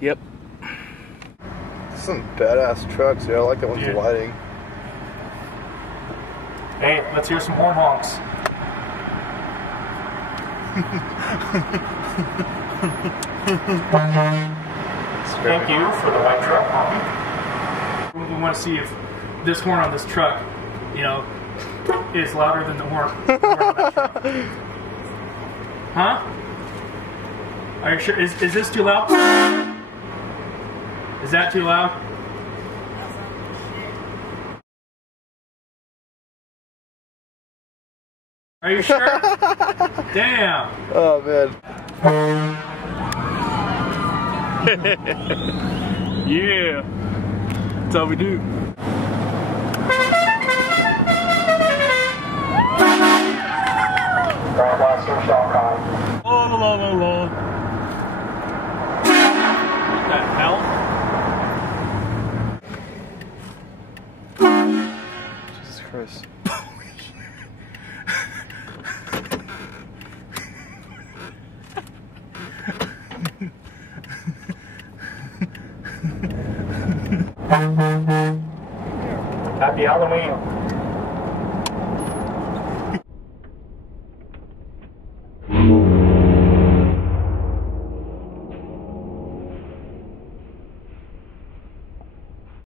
Yep. Some badass trucks, yeah. I like that one's lighting. Hey, let's hear some horn honks. Thank you for the white truck honking. We want to see if this horn on this truck, you know, is louder than the horn on that truck. Huh? Are you sure? Is this too loud? Is that too loud? Are you sure? Damn. Oh man. Yeah. That's how we do. Hornblasters.com. Oh la la la la. What the hell? Jesus Christ. Happy Halloween.